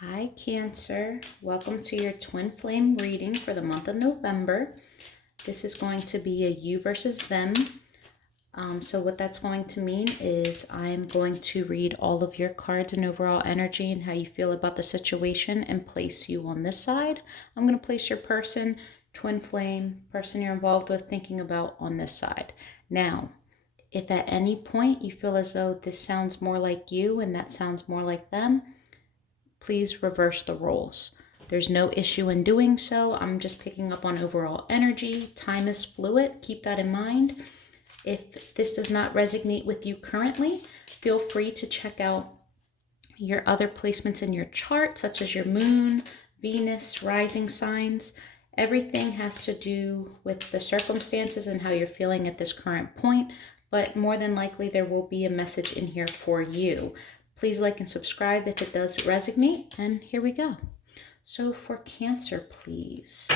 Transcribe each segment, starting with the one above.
Hi, Cancer. Welcome to your twin flame reading for the month of November. This is going to be a you versus them. So what that's going to mean is I'm going to read all of your cards and overall energy and how you feel about the situation and place you on this side. I'm going to place your person, twin flame, person you're involved with, thinking about on this side. Now, if at any point you feel as though this sounds more like you and that sounds more like them, please reverse the roles. There's no issue in doing so. I'm just picking up on overall energy. Time is fluid. Keep that in mind. If this does not resonate with you currently, feel free to check out your other placements in your chart, such as your moon, Venus, rising signs. Everything has to do with the circumstances and how you're feeling at this current point, but more than likely there will be a message in here for you. Please like and subscribe if it does resonate, and here we go. So for Cancer, please.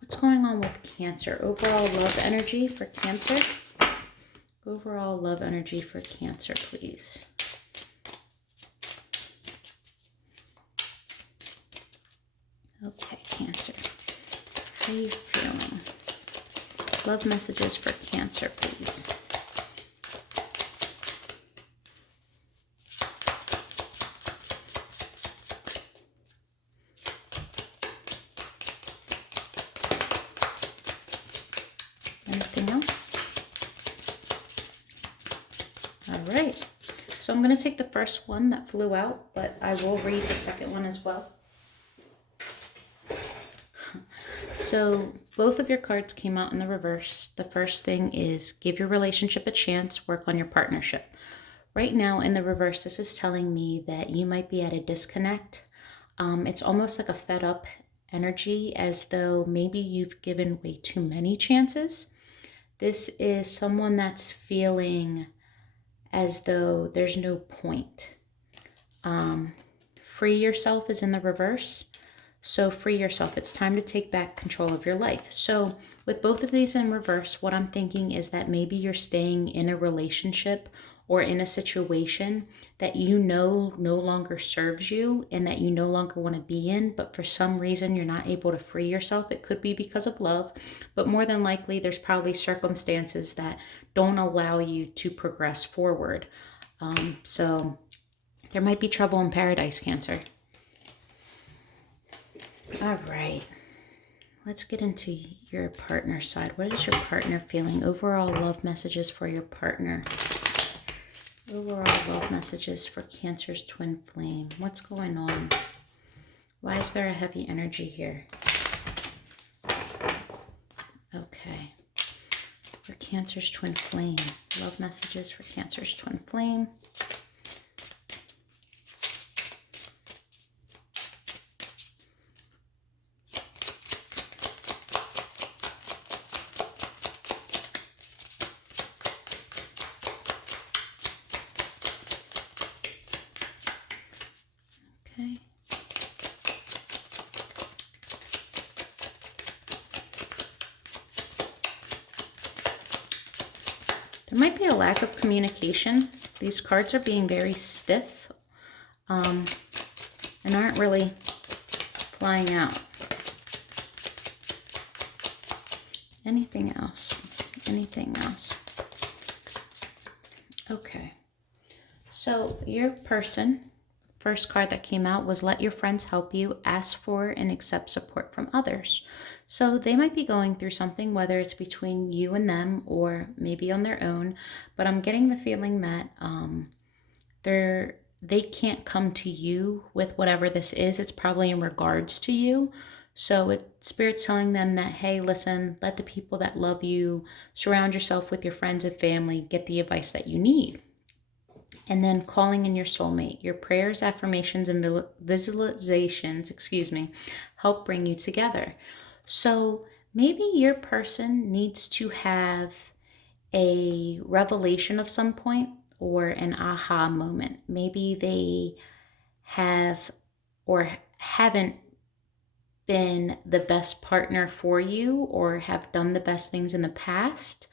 What's going on with Cancer? Overall love energy for Cancer. Overall love energy for Cancer, please. Okay, Cancer. How are you feeling? Love messages for Cancer, please. Anything else? All right. So I'm going to take the first one that flew out, but I will read the second one as well. So both of your cards came out in the reverse. The first thing is give your relationship a chance, work on your partnership. Right now in the reverse, this is telling me that you might be at a disconnect. It's almost like a fed up energy, as though maybe you've given way too many chances. This is someone that's feeling as though there's no point. Free yourself is in the reverse. So free yourself. It's time to take back control of your life. So with both of these in reverse, what I'm thinking is that maybe you're staying in a relationship or in a situation that you know no longer serves you and that you no longer want to be in, but for some reason you're not able to free yourself. It could be because of love, but more than likely there's probably circumstances that don't allow you to progress forward. So there might be trouble in paradise, Cancer. All right, let's get into your partner side. What is your partner feeling? Overall love messages for your partner. Overall love messages for Cancer's twin flame. What's going on? Why is there a heavy energy here? Okay. For Cancer's twin flame. Love messages for Cancer's twin flame. Okay. There might be a lack of communication. These cards are being very stiff and aren't really flying out. Anything else? Anything else? Okay. So your person, first card that came out was let your friends help you, ask for and accept support from others. So they might be going through something, whether it's between you and them or maybe on their own, but I'm getting the feeling that they can't come to you with whatever this is. It's probably in regards to you. So Spirit's telling them that, hey, listen, let the people that love you, surround yourself with your friends and family, get the advice that you need. And then calling in your soulmate. Your prayers, affirmations, and visualizations, help bring you together. So maybe your person needs to have a revelation of some point or an aha moment. Maybe they have or haven't been the best partner for you or have done the best things in the past.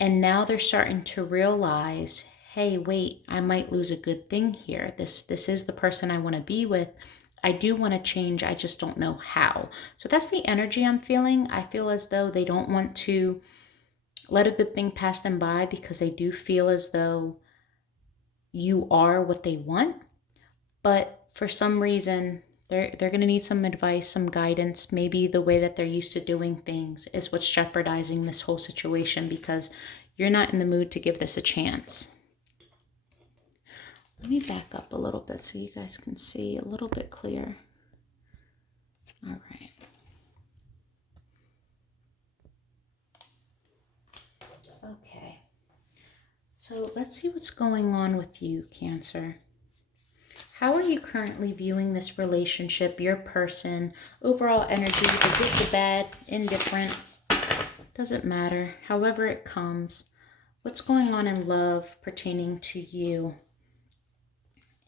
And now they're starting to realize, hey, wait, I might lose a good thing here. This is the person I want to be with. I do want to change. I just don't know how. So that's the energy I'm feeling. I feel as though they don't want to let a good thing pass them by because they do feel as though you are what they want. But for some reason, they're going to need some advice, some guidance. Maybe the way that they're used to doing things is what's jeopardizing this whole situation because you're not in the mood to give this a chance. Let me back up a little bit so you guys can see a little bit clearer. All right. Okay. So let's see what's going on with you, Cancer. How are you currently viewing this relationship, your person, overall energy, the good, the bad, indifferent? Doesn't matter. However it comes. What's going on in love pertaining to you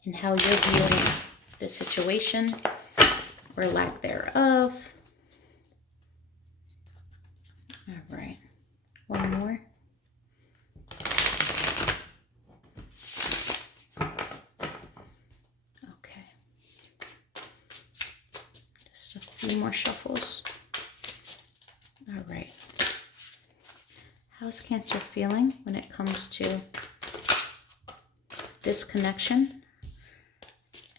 and how you're viewing the situation or lack thereof. All right. One more. Okay. Just a few more shuffles. All right. How's Cancer feeling when it comes to this connection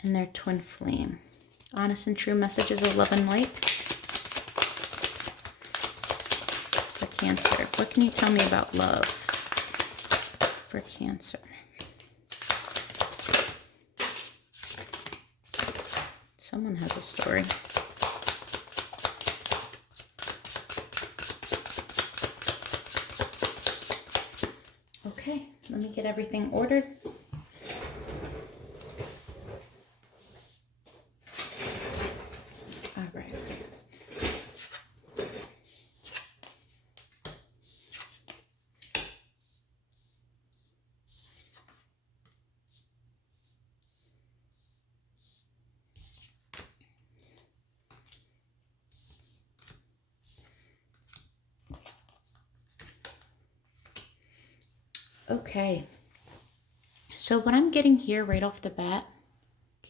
and their twin flame? Honest and true messages of love and light for Cancer. What can you tell me about love for Cancer? Someone has a story. Okay, let me get everything ordered. All right. Okay, so what I'm getting here right off the bat,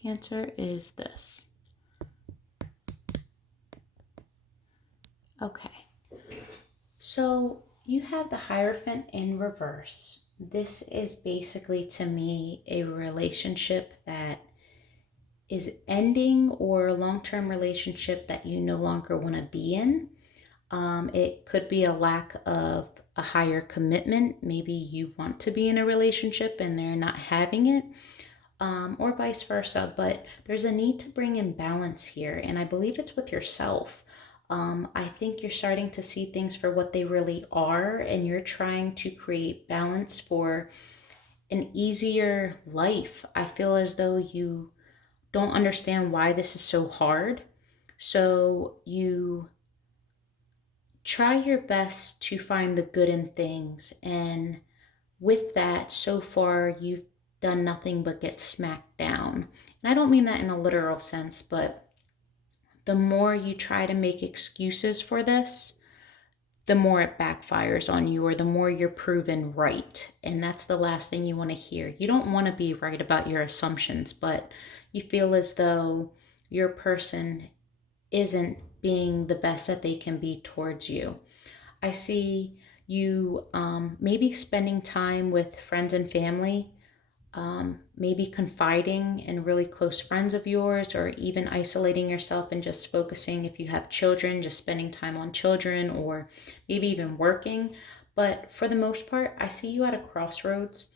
Cancer, is this. Okay, so you have the Hierophant in reverse. This is basically, to me, a relationship that is ending or a long-term relationship that you no longer want to be in. It could be a lack of a higher commitment. Maybe you want to be in a relationship and they're not having it, or vice versa. But there's a need to bring in balance here, and I believe it's with yourself. I think you're starting to see things for what they really are, and you're trying to create balance for an easier life. I feel as though you don't understand why this is so hard. So you try your best to find the good in things. And with that, so far, you've done nothing but get smacked down. And I don't mean that in a literal sense, but the more you try to make excuses for this, the more it backfires on you, or the more you're proven right. And that's the last thing you want to hear. You don't want to be right about your assumptions, but you feel as though your person isn't being the best that they can be towards you. I see you maybe spending time with friends and family, maybe confiding in really close friends of yours, or even isolating yourself and just focusing, if you have children, just spending time on children, or maybe even working. But for the most part, I see you at a crossroads.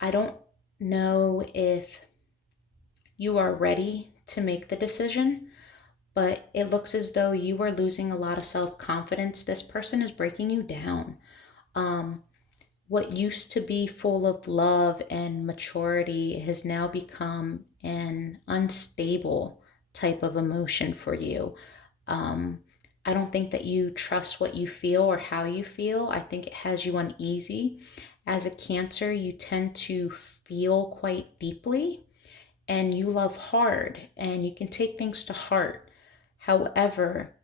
I don't know if you are ready to make the decision, but it looks as though you are losing a lot of self-confidence. This person is breaking you down. What used to be full of love and maturity has now become an unstable type of emotion for you. I don't think that you trust what you feel or how you feel. I think it has you uneasy. As a Cancer, you tend to feel quite deeply, and you love hard, and you can take things to heart. However,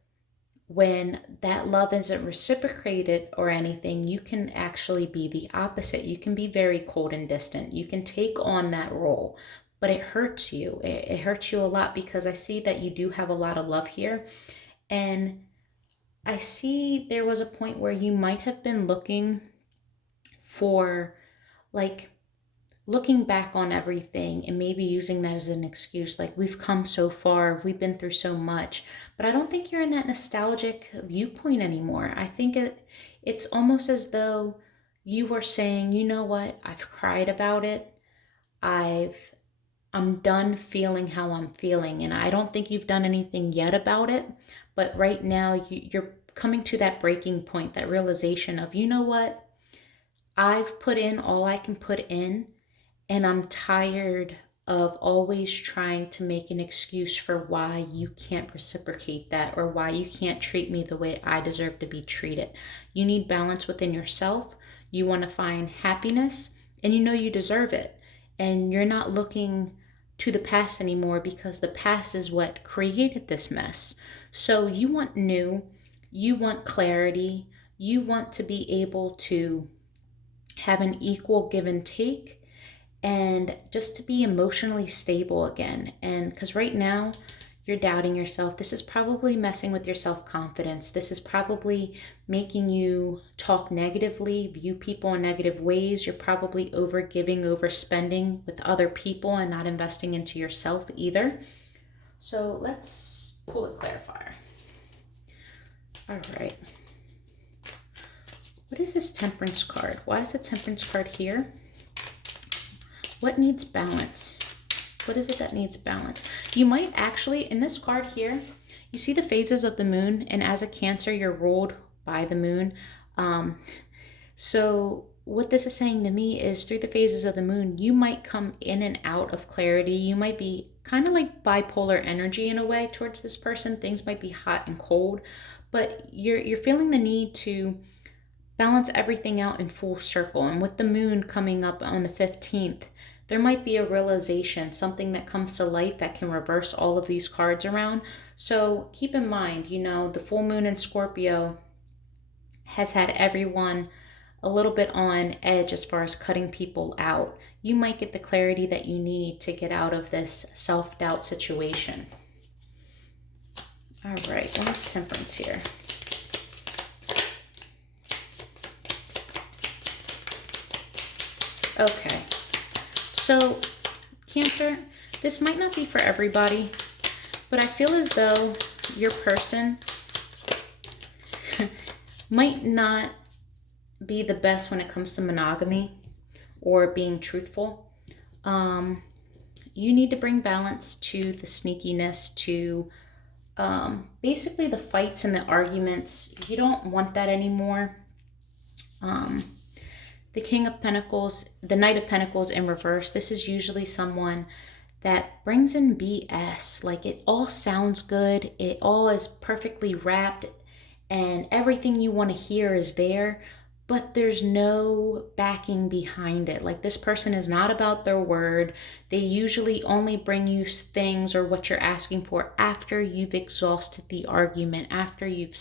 when that love isn't reciprocated or anything, you can actually be the opposite. You can be very cold and distant. You can take on that role. but it hurts you. It hurts you a lot because I see that you do have a lot of love here. And I see there was a point where you might have been looking for, like, looking back on everything and maybe using that as an excuse, like, we've come so far, we've been through so much. But I don't think you're in that nostalgic viewpoint anymore. I think it's almost as though you were saying, you know what, I've cried about it. I'm done feeling how I'm feeling. And I don't think you've done anything yet about it. But right now you're coming to that breaking point, that realization of, you know what, I've put in all I can put in, and I'm tired of always trying to make an excuse for why you can't reciprocate that or why you can't treat me the way I deserve to be treated. You need balance within yourself. You want to find happiness, and you know you deserve it. And you're not looking to the past anymore because the past is what created this mess. So you want new, you want clarity, you want to be able to have an equal give and take, and just to be emotionally stable again. And because right now you're doubting yourself, this is probably messing with your self-confidence. This is probably making you talk negatively, view people in negative ways. You're probably overgiving, overspending with other people and not investing into yourself either. So let's pull a clarifier. All right. What is this Temperance card? Why is the Temperance card here? What needs balance? What is it that needs balance? You might actually, in this card here, you see the phases of the moon, and as a Cancer, you're ruled by the moon. So what this is saying to me is, through the phases of the moon, you might come in and out of clarity. You might be kind of like bipolar energy in a way towards this person. Things might be hot and cold, but you're feeling the need to balance everything out in full circle. And with the moon coming up on the 15th, there might be a realization, something that comes to light that can reverse all of these cards around. So keep in mind, the full moon in Scorpio has had everyone a little bit on edge as far as cutting people out. You might get the clarity that you need to get out of this self-doubt situation. All right, what's Temperance here? Okay, so Cancer, this might not be for everybody, but I feel as though your person might not be the best when it comes to monogamy or being truthful. You need to bring balance to the sneakiness, to basically the fights and the arguments. You don't want that anymore. The King of Pentacles, the Knight of Pentacles in reverse, this is usually someone that brings in BS. Like, it all sounds good. It all is perfectly wrapped and everything you want to hear is there, but there's no backing behind it. Like, this person is not about their word. They usually only bring you things or what you're asking for after you've exhausted the argument, after you've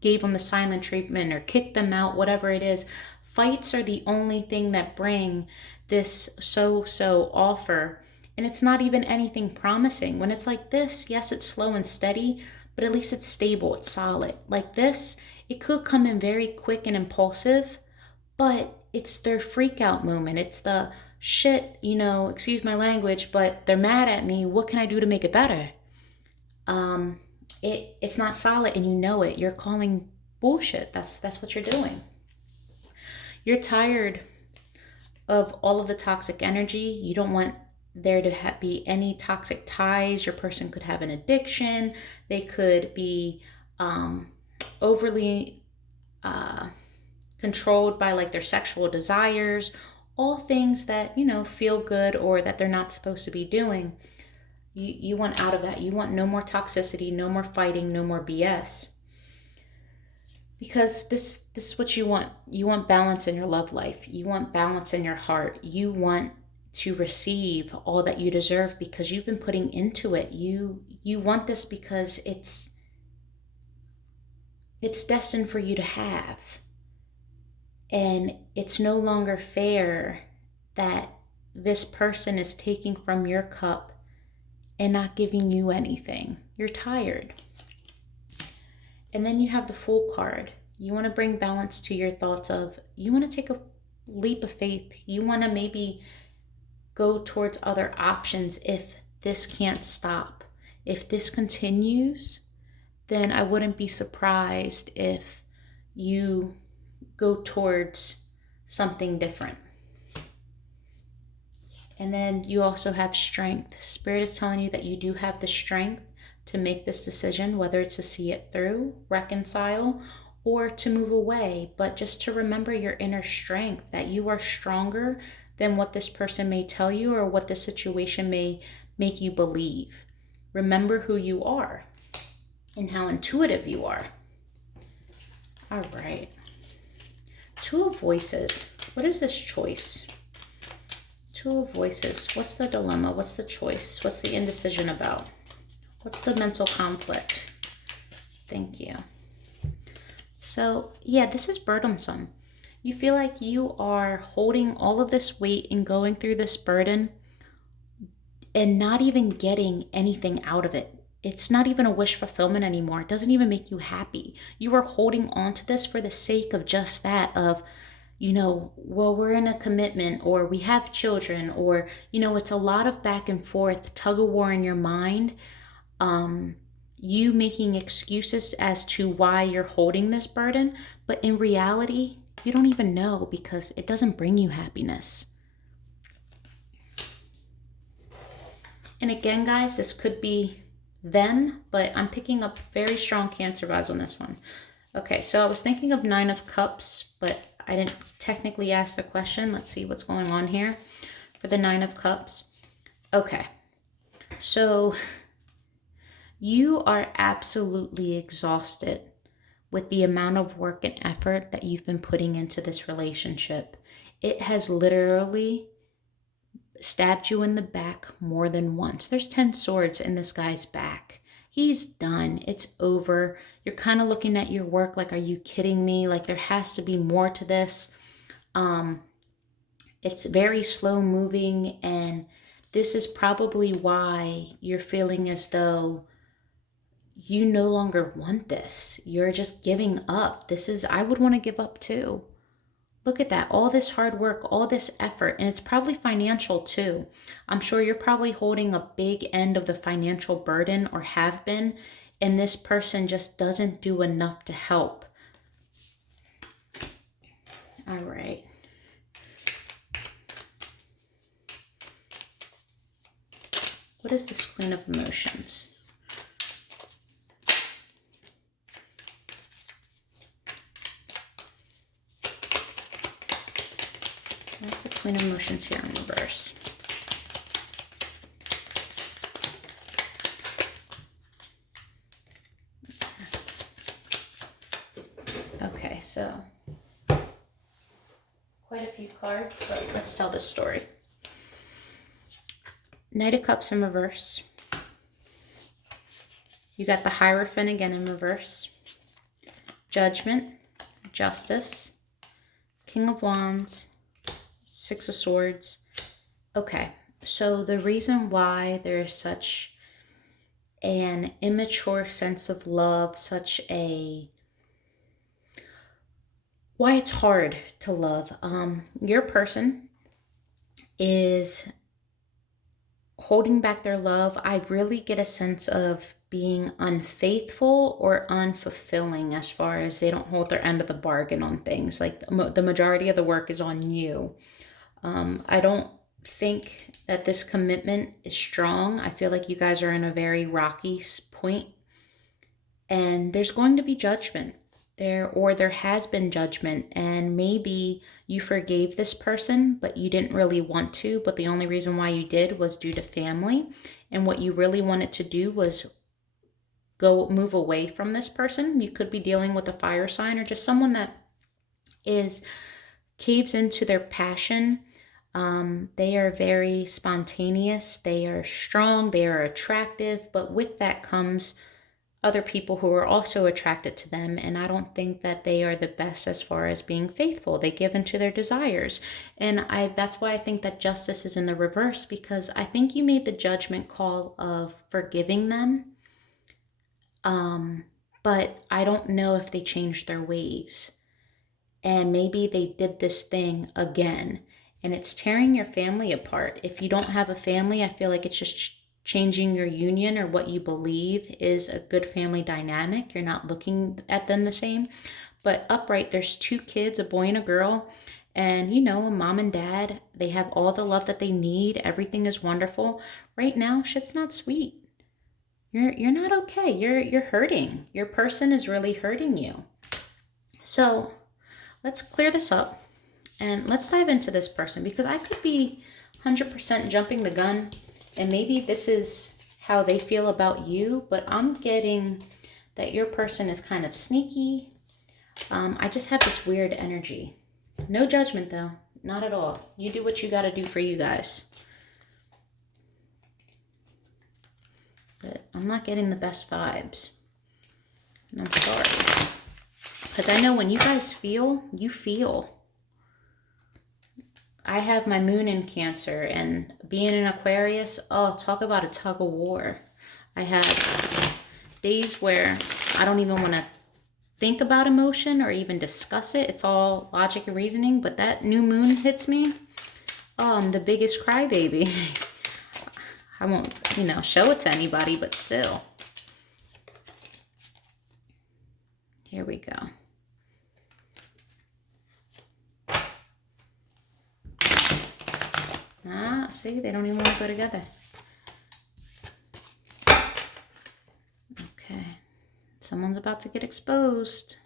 gave them the silent treatment or kicked them out, whatever it is. Fights are the only thing that bring this so-so offer. And it's not even anything promising. When it's like this, yes, it's slow and steady, but at least it's stable, it's solid. Like this, it could come in very quick and impulsive, but it's their freak out moment. It's the shit, excuse my language, but they're mad at me. What can I do to make it better? It's not solid, and you know it. You're calling bullshit. That's what you're doing. You're tired of all of the toxic energy. You don't want there to be any toxic ties. Your person could have an addiction. They could be overly controlled by like their sexual desires, all things that, feel good or that they're not supposed to be doing. You want out of that. You want no more toxicity, no more fighting, no more BS. Because this is what you want. You want balance in your love life. You want balance in your heart. You want to receive all that you deserve because you've been putting into it. You want this because it's destined for you to have. And it's no longer fair that this person is taking from your cup and not giving you anything. You're tired. And then you have the Fool card. You want to bring balance to your thoughts of, you want to take a leap of faith. You want to maybe go towards other options if this can't stop. If this continues, then I wouldn't be surprised if you go towards something different. And then you also have strength. Spirit is telling you that you do have the strength to make this decision, whether it's to see it through, reconcile, or to move away. But just to remember your inner strength, that you are stronger than what this person may tell you or what the situation may make you believe. Remember who you are and how intuitive you are. All right. Two of Voices. What is this choice? Two of Voices. What's the dilemma? What's the choice? What's the indecision about? What's the mental conflict? Thank you. So, yeah, this is burdensome. You feel like you are holding all of this weight and going through this burden and not even getting anything out of it. It's not even a wish fulfillment anymore. It doesn't even make you happy. You are holding on to this for the sake of just that, of, well, we're in a commitment, or we have children, or, it's a lot of back and forth, tug of war in your mind. You making excuses as to why you're holding this burden, but in reality, you don't even know, because it doesn't bring you happiness. And again, guys, this could be them, but I'm picking up very strong Cancer vibes on this one. Okay, so I was thinking of 9 of Cups, but I didn't technically ask the question. Let's see what's going on here for the 9 of Cups. Okay, so you are absolutely exhausted with the amount of work and effort that you've been putting into this relationship. It has literally stabbed you in the back more than once. There's 10 swords in this guy's back. He's done. It's over. You're kind of looking at your work like, are you kidding me? Like, there has to be more to this. It's very slow moving, and this is probably why you're feeling as though you no longer want this. You're just giving up. I would want to give up too. Look at that. All this hard work, all this effort, and it's probably financial too. I'm sure you're probably holding a big end of the financial burden, or have been, and this person just doesn't do enough to help. All right. What is this Queen of Emotions? What's the Queen of Emotions here in reverse? Okay, so quite a few cards, but let's tell this story. Knight of Cups in reverse. You got the Hierophant again in reverse. Judgment, Justice, King of Wands, 6 of Swords. Okay, so the reason why there is such an immature sense of love, why it's hard to love. Your person is holding back their love. I really get a sense of being unfaithful or unfulfilling, as far as they don't hold their end of the bargain on things. Like, the majority of the work is on you. I don't think that this commitment is strong. I feel like you guys are in a very rocky point, and there's going to be judgment there, or there has been judgment, and maybe you forgave this person, but you didn't really want to, but the only reason why you did was due to family, and what you really wanted to do was move away from this person. You could be dealing with a fire sign, or just someone that caves into their passion. They are very spontaneous, they are strong, they are attractive, but with that comes other people who are also attracted to them, and I don't think that they are the best as far as being faithful. They give into their desires, and that's why I think that justice is in the reverse, because I think you made the judgment call of forgiving them, but I don't know if they changed their ways, and maybe they did this thing again, and it's tearing your family apart. If you don't have a family, I feel like it's just changing your union or what you believe is a good family dynamic. You're not looking at them the same. But upright, there's 2 kids, a boy and a girl, and a mom and dad, they have all the love that they need. Everything is wonderful. Right now, shit's not sweet. You're not okay. You're hurting. Your person is really hurting you. So let's clear this up and let's dive into this person, because I could be 100% jumping the gun, and maybe this is how they feel about you, but I'm getting that your person is kind of sneaky. I just have this weird energy. No judgment though, not at all. You do what you got to do for you guys. But I'm not getting the best vibes. And I'm sorry. Because I know when you guys feel, you feel. I have my moon in Cancer, and being an Aquarius, oh, talk about a tug of war. I have days where I don't even want to think about emotion or even discuss it. It's all logic and reasoning, but that new moon hits me. Oh, I'm the biggest crybaby. I won't, show it to anybody, but still. Here we go. See, they don't even want to go together. Okay. Someone's about to get exposed.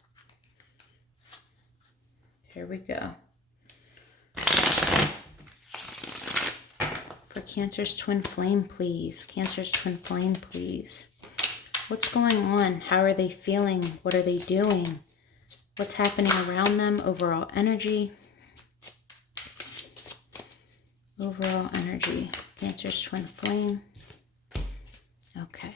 Here we go. For Cancer's twin flame, please. Cancer's twin flame, please. What's going on? How are they feeling? What are they doing? What's happening around them? Overall energy. Overall energy. Cancer's twin flame. Okay.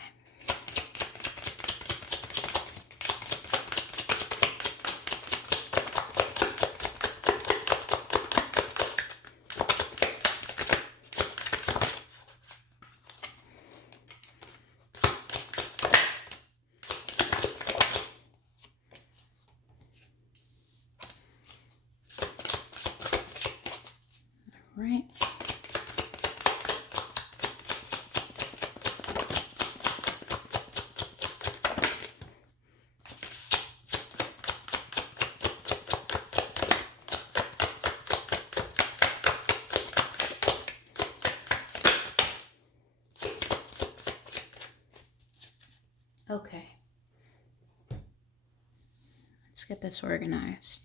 All right. Okay. Let's get this organized.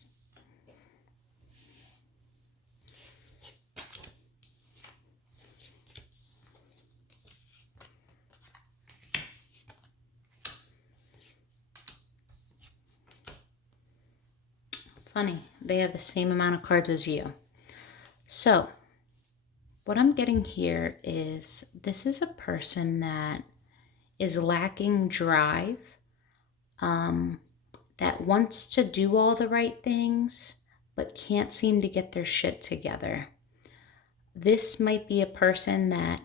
Funny, they have the same amount of cards as you. So, what I'm getting here is this is a person that is lacking drive, that wants to do all the right things, but can't seem to get their shit together. This might be a person that,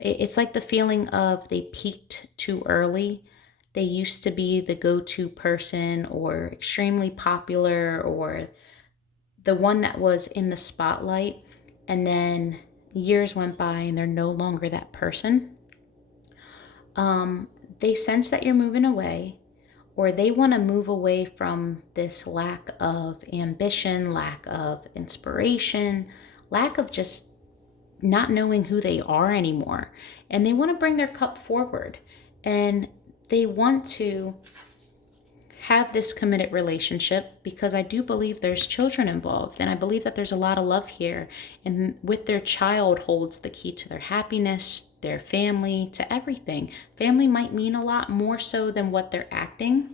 it's like the feeling of they peaked too early. They used to be the go-to person or extremely popular or the one that was in the spotlight, and then years went by and they're no longer that person. They sense that you're moving away, or they want to move away from this lack of ambition, lack of inspiration, lack of just not knowing who they are anymore. And they want to bring their cup forward, and they want to have this committed relationship, because I do believe there's children involved, and I believe that there's a lot of love here, and with their child holds the key to their happiness, their family, to everything. Family might mean a lot more so than what they're acting.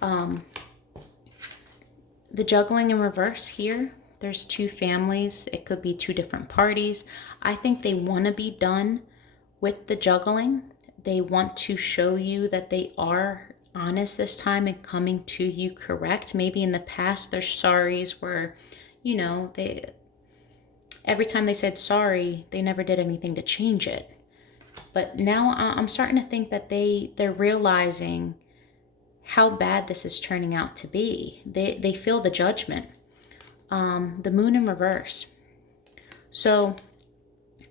The juggling in reverse here, there's 2 families. It could be 2 different parties. I think they want to be done with the juggling, They want to show you that they are honest this time and coming to you correct. Maybe in the past their sorries were, you know, every time they said sorry, they never did anything to change it. But now I'm starting to think that they're realizing how bad this is turning out to be. They feel the judgment. The moon in reverse. So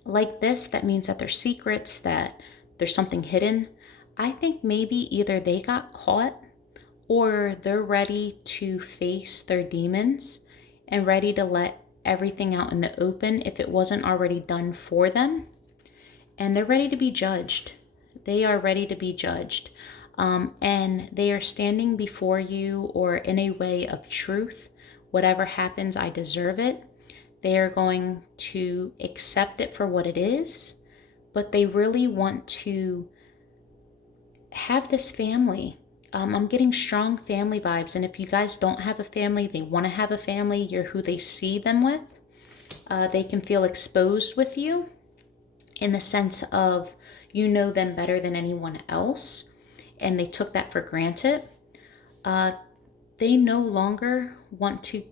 like this, that means that there's secrets, that there's something hidden. I think maybe either they got caught or they're ready to face their demons and ready to let everything out in the open if it wasn't already done for them. And they're ready to be judged. They are ready to be judged. And they are standing before you or in a way of truth. Whatever happens, I deserve it. They are going to accept it for what it is, but they really want to have this family. I'm getting strong family vibes. And if you guys don't have a family, they want to have a family, you're who they see them with. They can feel exposed with you in the sense of you know them better than anyone else. And they took that for granted. They no longer want to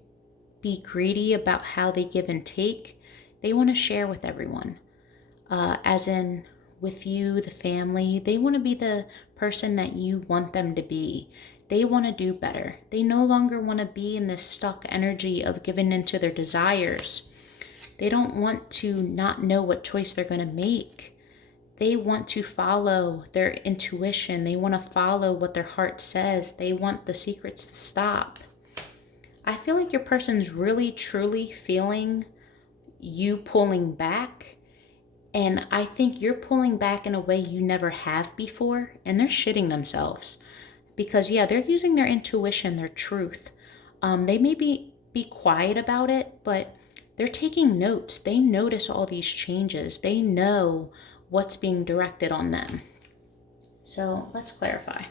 be greedy about how they give and take. They want to share with everyone. As in with you, the family. They want to be the person that you want them to be. They want to do better. They no longer want to be in this stuck energy of giving into their desires. They don't want to not know what choice they're going to make. They want to follow their intuition. They want to follow what their heart says. They want the secrets to stop. I feel like your person's really, truly feeling you pulling back. And I think you're pulling back in a way you never have before. And they're shitting themselves. Because, yeah, they're using their intuition, their truth. They may be quiet about it, but they're taking notes. They notice all these changes. They know what's being directed on them. So let's clarify.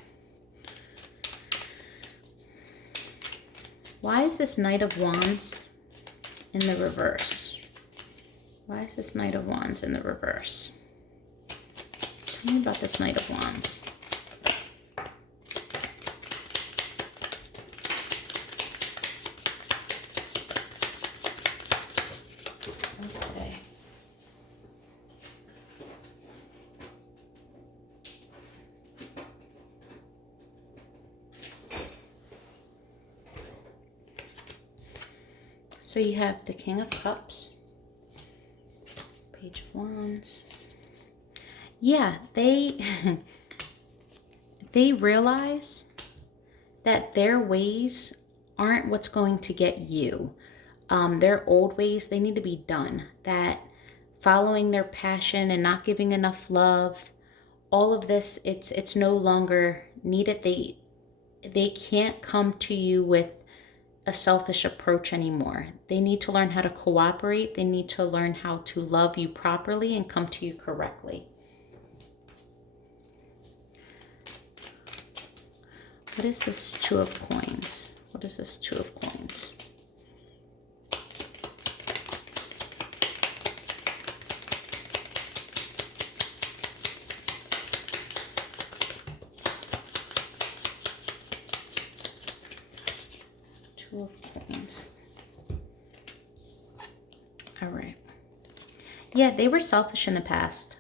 Why is this Knight of Wands in the reverse? Why is this Knight of Wands in the reverse? Tell me about this Knight of Wands. Okay. So you have the King of Cups, Page of Wands. Yeah, they realize that their ways aren't what's going to get you. Their old ways, they need to be done. That following their passion and not giving enough love, all of this, it's no longer needed. They can't come to you with a selfish approach anymore. They need to learn how to cooperate. They need to learn how to love you properly and come to you correctly. What is this Two of Coins? What is this Two of Coins? Two of Coins. All right. Yeah, they were selfish in the past.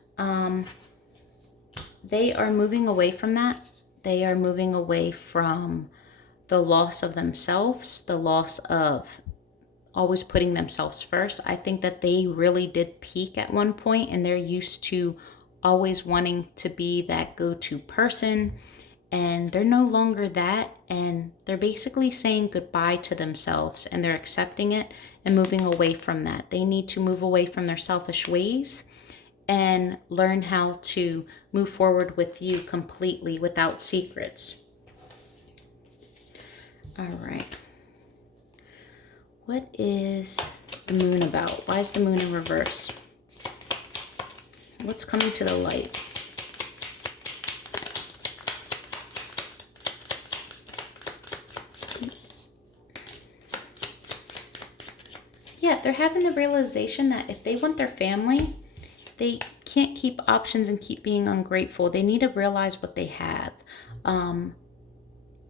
They are moving away from that. They are moving away from the loss of themselves, the loss of always putting themselves first. I think that they really did peak at one point, and they're used to always wanting to be that go-to person, and they're no longer that, and they're basically saying goodbye to themselves, and they're accepting it and moving away from that. They need to move away from their selfish ways and learn how to move forward with you completely without secrets. All right. What is the moon about? Why is the moon in reverse? What's coming to the light? Yeah, they're having the realization that if they want their family, they can't keep options and keep being ungrateful. They need to realize what they have.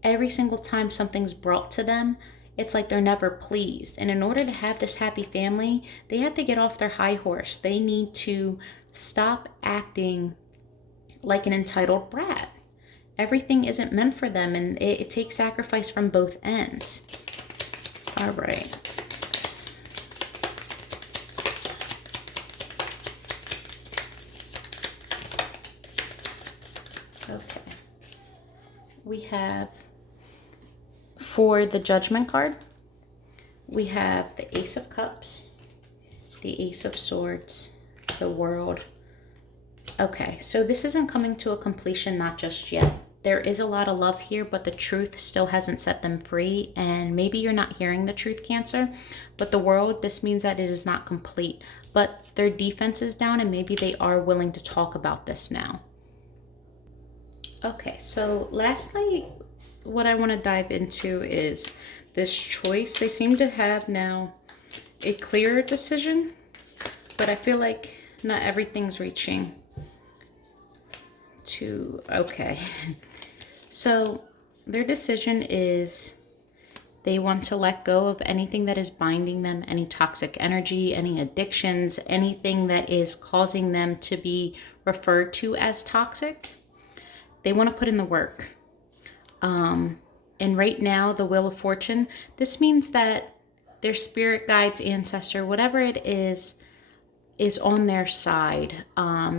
Every single time something's brought to them, it's like they're never pleased. And in order to have this happy family, they have to get off their high horse. They need to stop acting like an entitled brat. Everything isn't meant for them, and it takes sacrifice from both ends. All right. Okay. We have, for the Judgment card, we have the Ace of Cups, the Ace of Swords, the World. Okay, so this isn't coming to a completion, not just yet. There is a lot of love here, but the truth still hasn't set them free. And maybe you're not hearing the truth, Cancer, but the World, this means that it is not complete. But their defense is down, and maybe they are willing to talk about this now. Okay, so lastly, what I want to dive into is this choice. They seem to have now a clearer decision, but I feel like not everything's reaching to, okay. So their decision is they want to let go of anything that is binding them, any toxic energy, any addictions, anything that is causing them to be referred to as toxic. They want to put in the work. And right now, the Wheel of Fortune, this means that their spirit guides, ancestor, whatever it is on their side.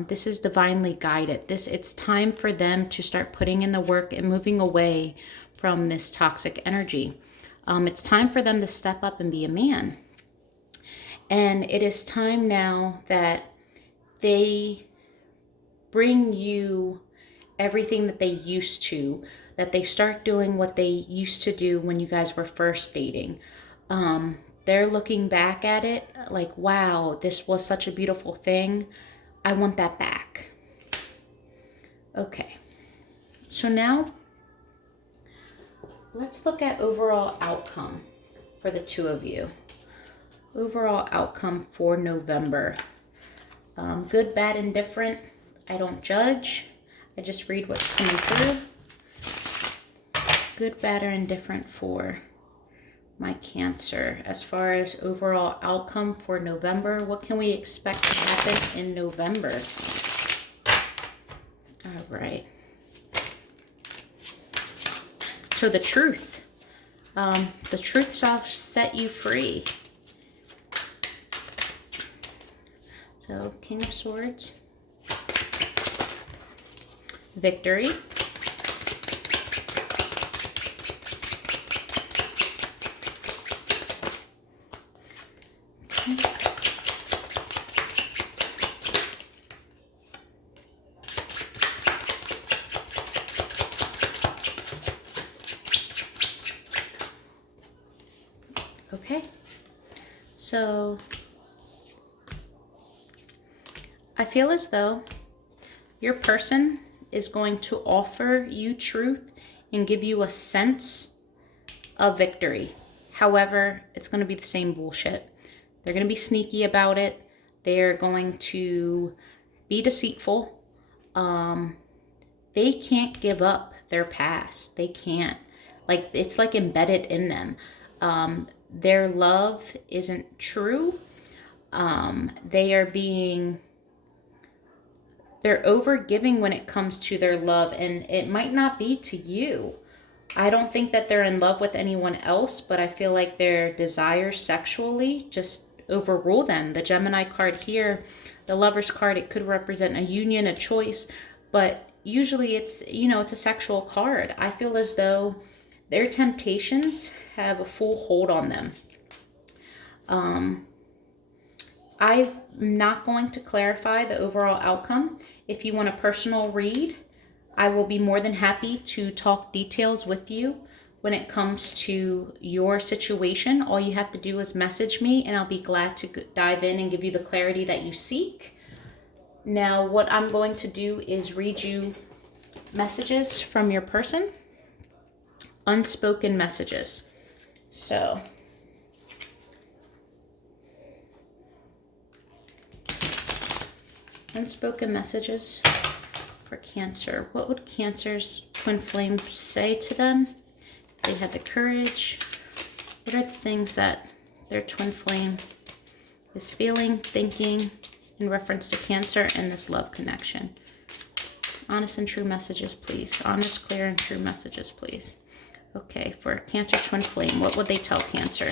This is divinely guided. It's time for them to start putting in the work and moving away from this toxic energy. It's time for them to step up and be a man. And it is time now that they bring you everything that they used to, that they start doing what they used to do when you guys were first dating. They're looking back at it like, wow, this was such a beautiful thing. I want that back. Okay. So now let's look at overall outcome for the two of you. Overall outcome for November. Good, bad, indifferent. I don't judge. I just read what's coming through. Good, bad, or indifferent for my Cancer. As far as overall outcome for November, what can we expect to happen in November? All right. So the truth. The truth shall set you free. So King of Swords. Victory. Okay, so I feel as though your person is going to offer you truth and give you a sense of victory. However, it's going to be the same bullshit. They're going to be sneaky about it. They're going to be deceitful. They can't give up their past. They can't. Like, it's like embedded in them. Their love isn't true. They're over-giving when it comes to their love, and it might not be to you. I don't think that they're in love with anyone else, but I feel like their desires sexually just overrule them. The Gemini card here, the Lover's card, it could represent a union, a choice, but usually it's, it's a sexual card. I feel as though their temptations have a full hold on them. I'm not going to clarify the overall outcome. If you want a personal read, I will be more than happy to talk details with you when it comes to your situation. All you have to do is message me, and I'll be glad to dive in and give you the clarity that you seek. Now, what I'm going to do is read you messages from your person, unspoken messages. So, Unspoken messages for Cancer. What would Cancer's twin flame say to them if they had the courage? What are the things that their twin flame is feeling, thinking in reference to Cancer and this love connection? Honest and true messages, please. Honest, clear, and true messages, please. Okay, for Cancer twin flame, what would they tell Cancer?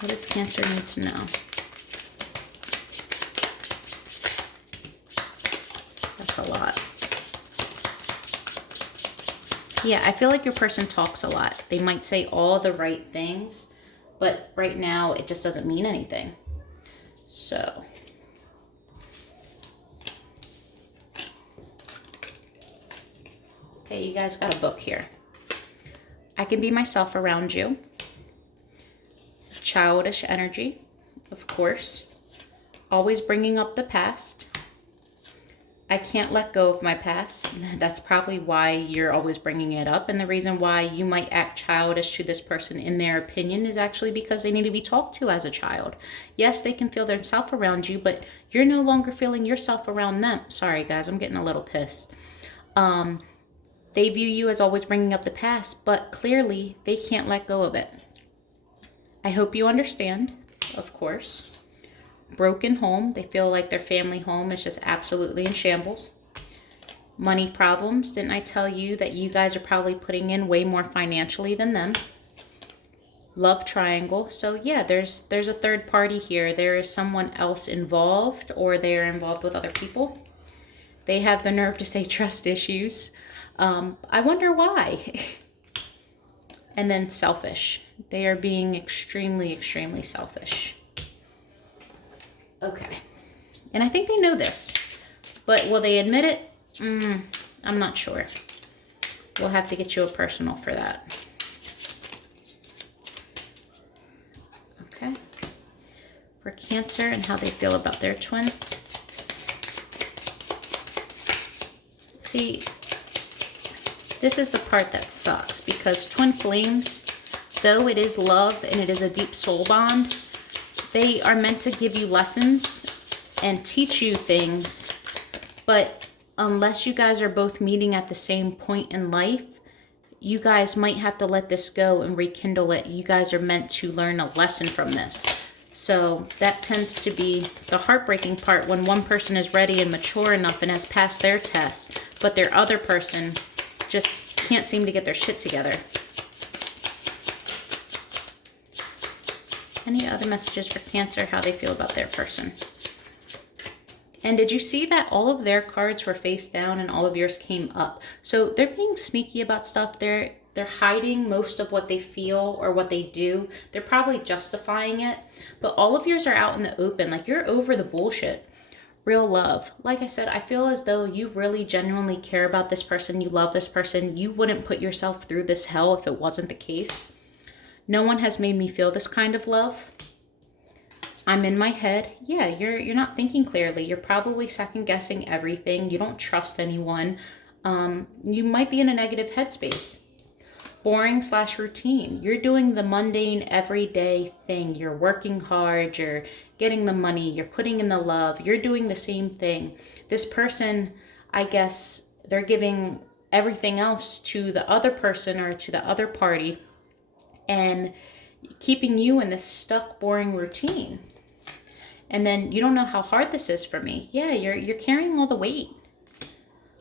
What does Cancer need to know? That's a lot. Yeah, I feel like your person talks a lot. They might say all the right things, but right now it just doesn't mean anything. So, okay, you guys got a book here. I can be myself around you. Childish energy, of course. Always bringing up the past. I can't let go of my past. That's probably why you're always bringing it up. And the reason why you might act childish to this person in their opinion is actually because they need to be talked to as a child. Yes, they can feel themselves around you, but you're no longer feeling yourself around them. Sorry, guys, I'm getting a little pissed. They view you as always bringing up the past, but clearly they can't let go of it. I hope you understand, of course. Broken home. They feel like their family home is just absolutely in shambles. Money problems. Didn't I tell you that you guys are probably putting in way more financially than them? Love triangle. So yeah, there's a third party here. There is someone else involved, or they are involved with other people. They have the nerve to say trust issues. I wonder why. And then selfish. They are being extremely, extremely selfish. Okay. And I think they know this. But will they admit it? I'm not sure. We'll have to get you a personal for that. Okay. For Cancer and how they feel about their twin. See, this is the part that sucks, because twin flames, though it is love and it is a deep soul bond, they are meant to give you lessons and teach you things. But unless you guys are both meeting at the same point in life, you guys might have to let this go and rekindle it. You guys are meant to learn a lesson from this. So that tends to be the heartbreaking part, when one person is ready and mature enough and has passed their test, but their other person just can't seem to get their shit together. Any other messages for Cancer, how they feel about their person? And did you see that all of their cards were face down and all of yours came up? So they're being sneaky about stuff. They're hiding most of what they feel or what they do. They're probably justifying it. But all of yours are out in the open. Like, you're over the bullshit. Real love. Like I said, I feel as though you really genuinely care about this person. You love this person. You wouldn't put yourself through this hell if it wasn't the case. No one has made me feel this kind of love. I'm in my head. Yeah, you're not thinking clearly. You're probably second guessing everything. You don't trust anyone. You might be in a negative headspace. Boring / routine. You're doing the mundane everyday thing. You're working hard. You're getting the money. You're putting in the love. You're doing the same thing. This person, I guess, they're giving everything else to the other person or to the other party, and keeping you in this stuck, boring routine. And then you don't know how hard this is for me. Yeah, you're carrying all the weight.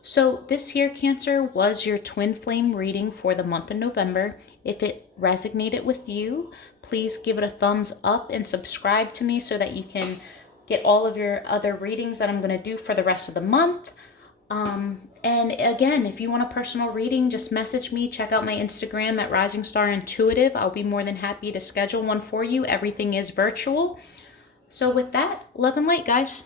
So this here, Cancer, was your twin flame reading for the month of November. If it resonated with you, please give it a thumbs up and subscribe to me so that you can get all of your other readings that I'm going to do for the rest of the month. And again, if you want a personal reading, just message me. Check out my Instagram at Rising Star Intuitive. I'll be more than happy to schedule one for you. Everything is virtual. So with that, love and light, guys.